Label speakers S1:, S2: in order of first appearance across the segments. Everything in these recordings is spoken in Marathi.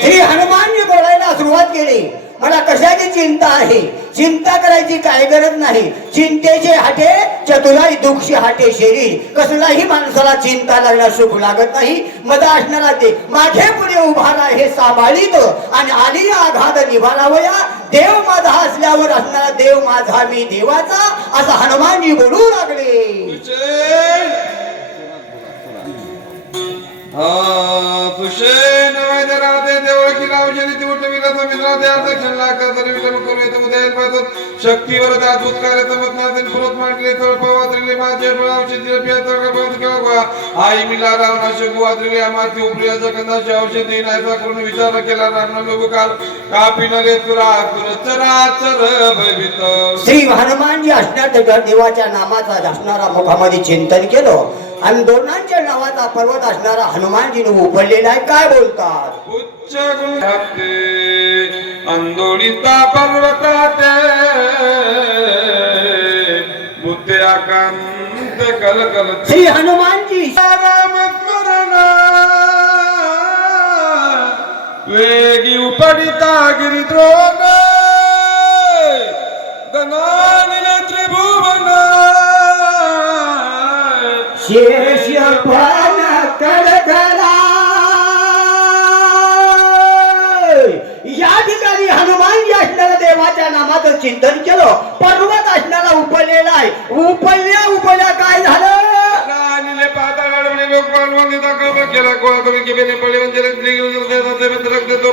S1: श्री हनुमानजी बोलायला सुरुवात केली. मला कशाची चिंता आहे? चिंता करायची काय गरज नाही. चिंतेचे हाटे चतुराई दुःखी हाटे शरीर कसलाही माणसाला चिंता लागणार सुख लागत नाही. मदा असणारा ते माझे पुढे उभारा हे सांभाळीत आणि आली आघात निभारावया. देव माझा असल्यावर असणारा देव माझा मी देवाचा असा हनुमानजी बोलू लागले.
S2: तुषे वैद्य राहते देवळ की औषधी ती उठ विला मित्रा ते अर्थ क्षणला तरी विलम करू येतो उद्या येत पाहतो. शक्तीवर त्या अद्भुत कार्य तमत नाते पुरत मांडले तर पवात्रिले माझे बळ औषधी पिया तर कपत केला आई मिला रावणा शगु वात्रिले आमाती उपरिया जगंदाची औषधी नाही करून विचार केला राम बुकाल कापी नरे तुरा तुर चर भयभीत.
S1: श्री हनुमानजी असणार देवाच्या नामाचा असणारा मुखामध्ये चिंतन केलं. आणि दोनांच्या नावाचा पर्वत असणारा हनुमानजीने उभरलेला आहे. काय बोलतात?
S2: उच्च गुणाते अंदोळीता पर्वताते बुद्धे आकांत कलकल.
S1: श्री हनुमानजी.
S2: राम वेगी उपडिता गिरिद्रोण. दनानिले त्रिभुवन.
S1: शेष पण कडकडा या ठिकाणी हनुमानजी असणाऱ्या देवाच्या नामाचं चिंतन केलं. पर्वत असणारा उपलेला आहे. उपल्या उपल्या काय झालं?
S2: नानिले पाताळ अडवणे लोकपाल वंदिता कल्प केला. गोळा करून की बेने पडले म्हणजे रंजली घेऊन रक्त तो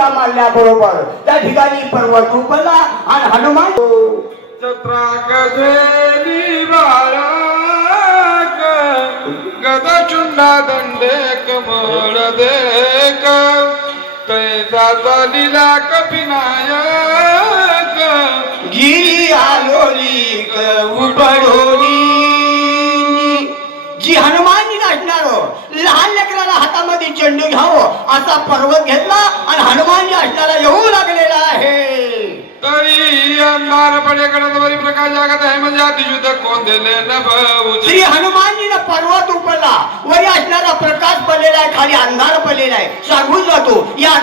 S1: पर्वताला झटका मारल्याबरोबर त्या ठिकाणी पर्वत उभला आणि हनुमान
S2: गदा चुंडा दंडे कमळ देक तैसा चालिला कपिनायक
S1: गिरी आलोली उडोली हातामध्ये चेंडू घ्यावं असा पर्वत घेतला आणि हनुमानजी असणारा येऊ लागलेला आहे.
S2: तरी प्रकाश जागत आहे. म्हणजे अतिशुद्ध कोण दिले न
S1: श्री हनुमानजीनं पर्वत उपला वरी असणारा प्रकाश पडलेला आहे खाली अंधार पडलेला आहे. सांगून जातो या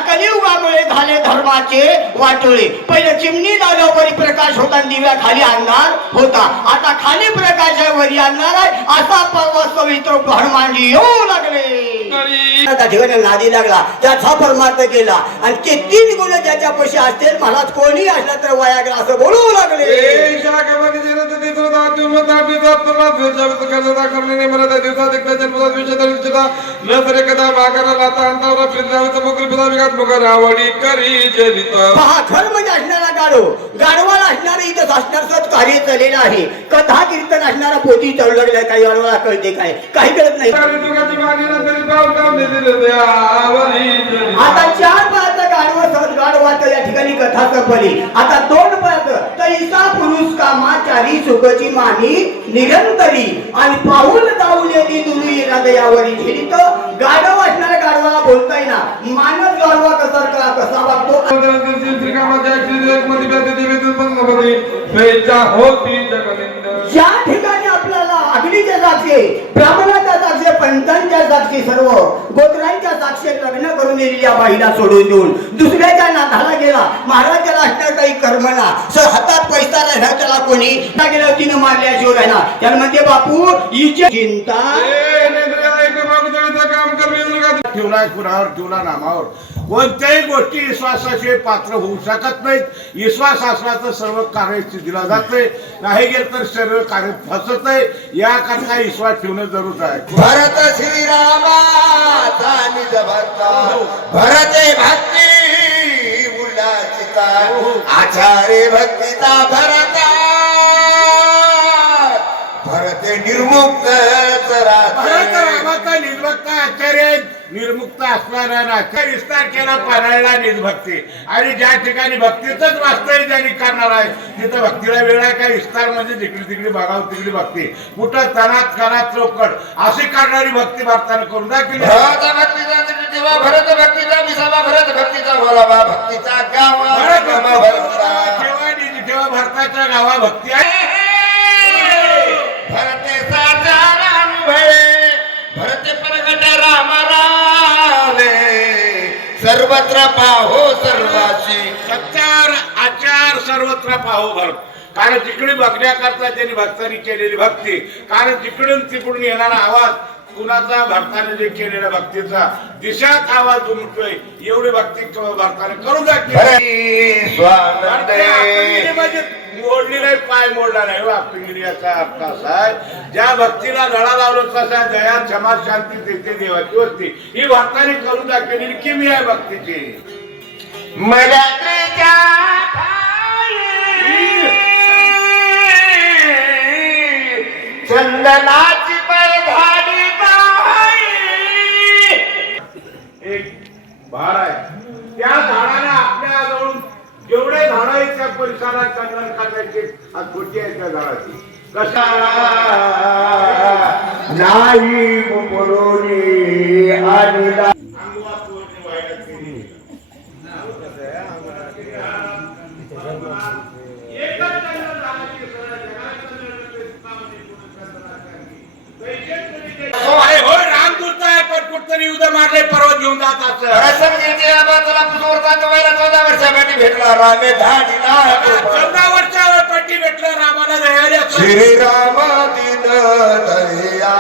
S1: धर्माचे वाटोळे पहिले चिमणी लावल्या वरी प्रकाश होता दिव्या खाली अंधार होता आता खाली प्रकाश आहे वरी अंधार आहे असा पर्वत पवित्र हनुमानजी येऊ लागले त्या ठिकाणी नादी लागला त्याचा परमार्थ केला आणि ते तीन गुण त्याच्यापाशी असतील मला कोणी असला तर वयाग्र असं बोलू लागले
S2: आवडी करी
S1: खर म्हणजे असणारा गाडो गाडवाला असणारा इथं असणार कार्य चाललेलं आहे. कथा कीर्तन असणारा पोती चालू लागला काही गाडवाला कळते काय? काही कळत नाही. आता चार पायाचं गाडवं सहज गाडवाचं या ठिकाणी कथा संपली. आता दोन पायाचं तैसा पुरुष कामाचारी सुखची मानी निरंतरी आणि पाऊल जाऊलेली दुरी हृदयावरी झिरित. गाडव असणाऱ्या गाडवाला बोलता ना मानस गाडवा कसा कसा वागतो? ज्या ठिकाणी आपल्याला अग्नीच्या साक्षी ब्राह्मणाच्या साक्षी पंचांच्या साक्षी सर्व गोत्रांच्या साक्षी लग्न करून दिली या बाईला सोडून देऊन. दुसऱ्याच्या नाथाला गेला. महाराजाला असणार काही कर्मला. सर हातात पैसा राहिला त्याला कोणी? त्या गेल्या तिनं मारल्याशिवाय राहिला. त्याला म्हणते बापू हिची चिंता
S2: काम करणे दुर्गा
S3: ठेवलाय कुणावर ठेवला नामावर. कोणत्याही गोष्टी विश्वासाशिवाय पात्र होऊ शकत नाहीत. विश्वास असला तर सर्व कार्य दिला जाते नाही. गेलं तर सर्व कार्य फसत आहे याकरता विश्वास ठेवणं जरूर आहे.
S4: भरत श्रीरामाचा निज भक्त भरते भक्ती मुलाचिता आचार्य भक्तीचा भरत भरते निर्मुक्त
S3: निर्भक्त आचार्य. निर्मुक्त असणारा आचार्य विस्तार केला परायला निर्भक्ती. आणि ज्या ठिकाणी भक्तीच वास्तव ज्यांनी करणार आहे तिथं भक्तीला वेळ आहे काय विस्तार म्हणजे जिकडे तिकडे बघावं तिकडे भक्ती. कुठं तनात कनात चौकट अशी करणारी भक्ती भारतानं करून दाखवली
S4: तेव्हा भरत भक्तीचा विसावा भरत भक्तीचा बोलावा भक्तीचा गावा
S3: भारताच्या गावा भक्ती आहे
S4: सर्वत्र पाहो सर्वाशी
S3: सत्यार आचार सर्वत्र पाहो भर. कारण जिकडे बघण्याकरता त्यांनी भक्तांनी केलेली भक्ती. कारण जिकडून तिकडून येणारा आवाज कुणाचा भक्ताने जे केलेल्या भक्तीचा. दिशात आवाज उमटतोय एवढी भक्ती भक्ताने करून दाखवली.
S4: हरी
S3: मोडली नाही पाय मोडला नाही. हो आत्मगिरी याचा अर्थ असा आहे ज्या भक्तीला लढा लावलो तसा दया क्षमा शांती देते देवाची वस्ती. ही भक्ताने करून दाखवलेली किमी आहे भक्तीची.
S4: मला चंदनाची
S3: एक भार आहे. कामाने पूर्ण चंदनाची. पैसे कोणी देत- अरे होय रामदूत आहे पण कुठतरी उद्या मारले पर्वत घेऊन जात
S4: वर्षासाठी भेटला रामे धाडीला.
S3: चौदा वर्षावर पट्टी भेटलं रामाला दयाला
S4: श्रीराम दिन दया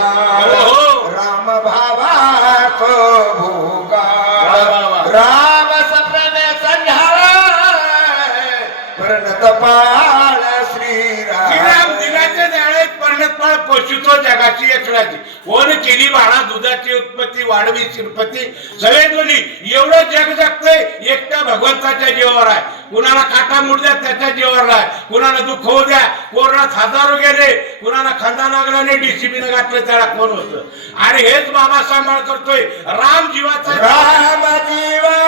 S3: हो.
S4: राम भावात भोगा. राम सप्रेमे संध्याळ प्रणत पाळ श्रीराम.
S3: श्रीराम दिनाच्या जाळेत पर्णतपाळ पोषितो जगाची एकराची कोण केली बाळा दुधाची उत्पत्ती वाढवी शिरपती सगळे दोन्ही. एवढं जग जगतंय एकट्या भगवंताच्या जीवावर आहे. कुणाला काटा मुड द्या त्याच्या जीवावर आहे. कुणाला दुःख होऊ द्या कोरोनात हजारो गेले. कुणाला खंदा लागला नाही डीसीबीने घातलं त्याला कोण होत? आणि हेच बाबा सांभाळ करतोय. राम जीवाचा
S4: राम जीवा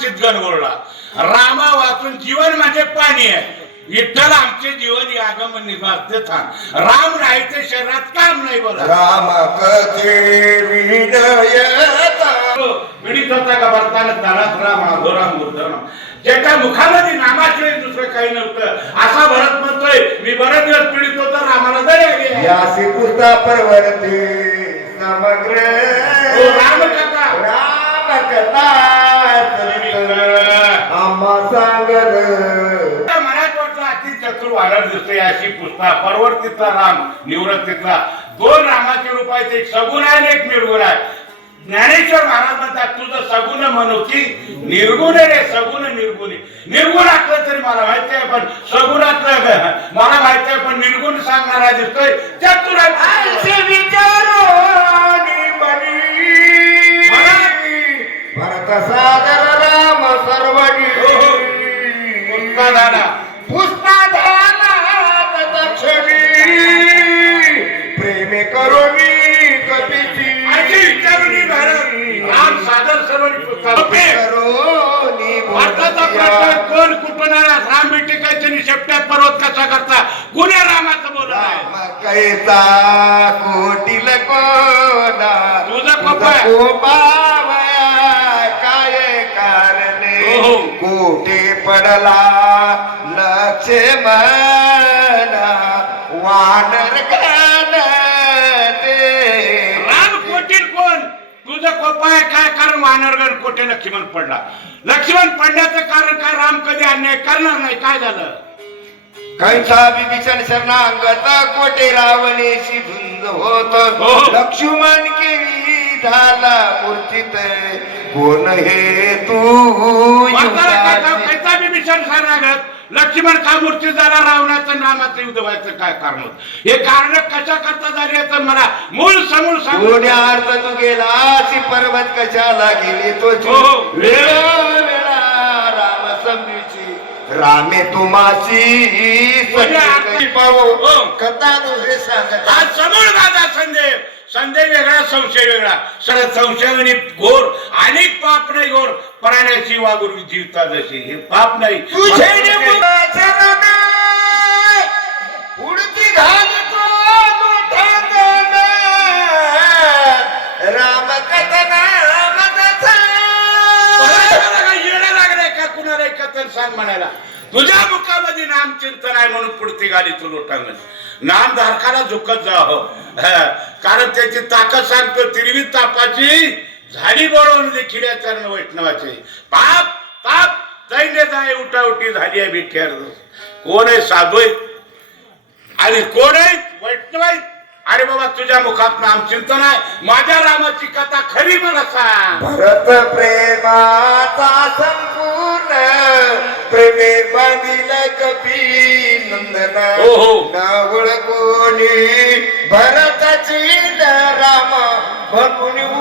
S3: चितगण बोलला. रामा वाचून जीवन म्हणजे पाणी आहे. विठ्ठल आमचे जीवन यागम निभारते थांब. राम ते शरीरात काम नाही बोला.
S4: राम कथे
S3: पीडित होता का भरताना तारात राम अधोराम बुद्धराम ज्याच्या मुखामध्ये नामाशिवाय दुसरं काही नव्हतं. असा भरत म्हणतोय मी बरेच दिवस पीडित होतो रामाला दया गेली
S4: यासी पुस्ता परवर्ती समग्र
S3: वानर दिसतोय अशी पुस्ता परवर्तीतला राम निवृत्तीतला दोन रामाचे रूप आहेत एक सगुण आहे आणि एक निर्गुण आहे ज्ञानेश्वर महाराज म्हणतात तुझं सगुण म्हणू की निर्गुण रे सगुण निर्गुण. निर्गुण असलं तरी मला माहिती आहे पण सगुणातलं मला माहिती आहे पण निर्गुण सांगणारा दिसतोय
S4: विचारोनी बनी भरत सागर राम सर्वणी
S3: हो, हो. पुष्पा दादा.
S4: ऐसा कोटील कोला
S3: तुझा कोपा
S4: कोपावया काय कारणे
S3: हो, हो.
S4: कोटे पडला? लक्ष्मणा वानर गान ते. राम कोटिल कोण?
S3: तुझा कोपा आहे. काय कारण? वानरगण कोटे लक्ष्मण पडला? लक्ष्मण पडण्याचं कारण काय? राम कधी अन्याय करणार नाही? काय झालं?
S4: कैसा बिभीषण शरणांगता कोटे रावणेशी धुंद होत
S3: हो.
S4: लक्ष्मण केवी झाला मूर्छित कोण हे तू?
S3: कैसा बिभीषण शरणागत लक्ष्मण का मूर्ती झाला रावणाचं नामाचं युद्ध व्हायचं काय कारण होतं? हे कारण कशा करता झाली याचं मला मूळ समूळ सांगू
S4: कोण्या अर्थ तू गेला अशी पर्वत कशाला गेली तो
S3: हो.
S4: वेळा रामे.
S3: हो.
S4: कथा दुसरे सांगत
S3: समोर माझा संदेह संदेह वेगळा संशय वेगळा. सर संशय आणि घोर आणि पाप नाही घोर. प्राण्याची वागून जीवता जशी. हे पाप नाही.
S4: तुझे
S3: एक कथन म्हणायला तुझ्या मुखामध्ये नाम चिंतन आहे म्हणून पुढती गाडी तू लोटांगण नाम धारकाला झुकत जा हो. कारण त्याची ताकद सांगतो तिरवी तापाची झाडी बोळवून देखील चरण वैष्णवाचे. पाप पाप दैन्य जाय उठाउठी झाली आहे विठ्यार कोण आहे साधू आणि कोण आहे? वैष्णव आहे? अरे बाबा तुझ्या मुखात नाम चिंतन आहे. माझ्या रामाची कथा खरी मला सांग.
S4: भरत प्रेमाचा संपूर्ण प्रेमे बांधिल कपी नंदना. नावळ कोणी भरताची राम म्हणून